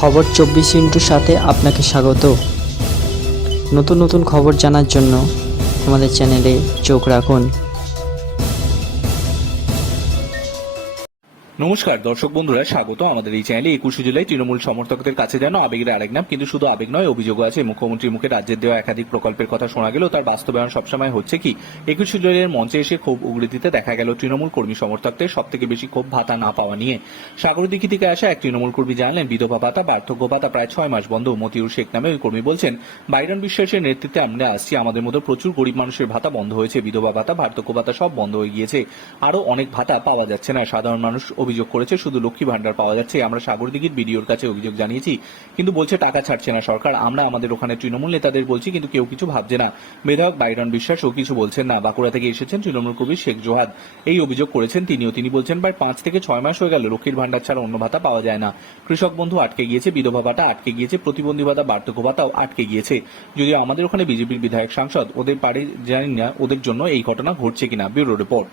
খবর 24 সাথে আপনাকে স্বাগত। নতুন নতুন খবর জানার জন্য আমাদের চ্যানেলে চোখ রাখুন। নমস্কার দর্শক বন্ধুরা, স্বাগত আমাদের এই চ্যানেলে। 21 জুলাই তৃণমূল সমর্থকদের কাছে যেন আবেগের আরেক নাম, কিন্তু শুধু আবেগ নয়, অভিযোগও আছে। মুখ্যমন্ত্রীর মুখে রাজ্যের দেওয়া একাধিক প্রকল্পের কথা শোনা গেল, তার বাস্তবায়ন সবসময় হচ্ছে কি? 21 জুলাইয়ের মঞ্চে এসে ক্ষোভ উগড়ে দিতে দেখা গেল তৃণমূল কর্মী সমর্থকদের। সব থেকে বেশি ক্ষোভ ভাতা না পাওয়া নিয়ে। সাগরদিঘি থেকে আসা এক তৃণমূল কর্মী জানলেন, বিধবা ভাতা, বার্ধক্য ভাতা প্রায় 6 মাস বন্ধ। মতিউর শেখ নামে ওই কর্মী বলছেন, বাইরন বিশ্বাসের নেতৃত্বে আমরা আসছি, আমাদের মতো প্রচুর গরিব মানুষের ভাতা বন্ধ হয়েছে। বিধবা ভাতা, বার্ধক্য ভাতা সব বন্ধ হয়ে গিয়েছে। আরো অনেক ভাতা পাওয়া যাচ্ছে না। সাধারণ মানুষ অভিযোগ করেছে, শুধু লক্ষ্মী ভান্ডার পাওয়া যাচ্ছে। আমরা সাগরদিঘির বিডিওর কাছে অভিযোগ জানিয়েছি, কিন্তু বলছে টাকা ছাড়ছে না সরকার। আমরা আমাদের ওখানে তৃণমূল নেতাদের বলছি, কিন্তু কেউ কিছু ভাবছে না। বিধায়ক বাইরন বিশ্বাসও কিছু বলছেন না। বাঁকুড়া থেকে এসেছেন তৃণমূল কর্মী শেখ জোহাদ, এই অভিযোগ করেছেন তিনি বলছেন, প্রায় 5 থেকে 6 মাস হয়ে গেল লক্ষ্মীর ভান্ডার ছাড়া অন্য ভাতা পাওয়া যায় না। কৃষক বন্ধু আটকে গিয়েছে, বিধবা ভাতা আটকে গিয়েছে, প্রতিবন্ধী ভাতা, বার্ধক্য ভাতাও আটকে গিয়েছে। যদিও আমাদের ওখানে বিজেপির বিধায়ক সাংসদ, ওদের পারে জানি না ওদের জন্য এই ঘটনা ঘটছে কিনা। Bureau report.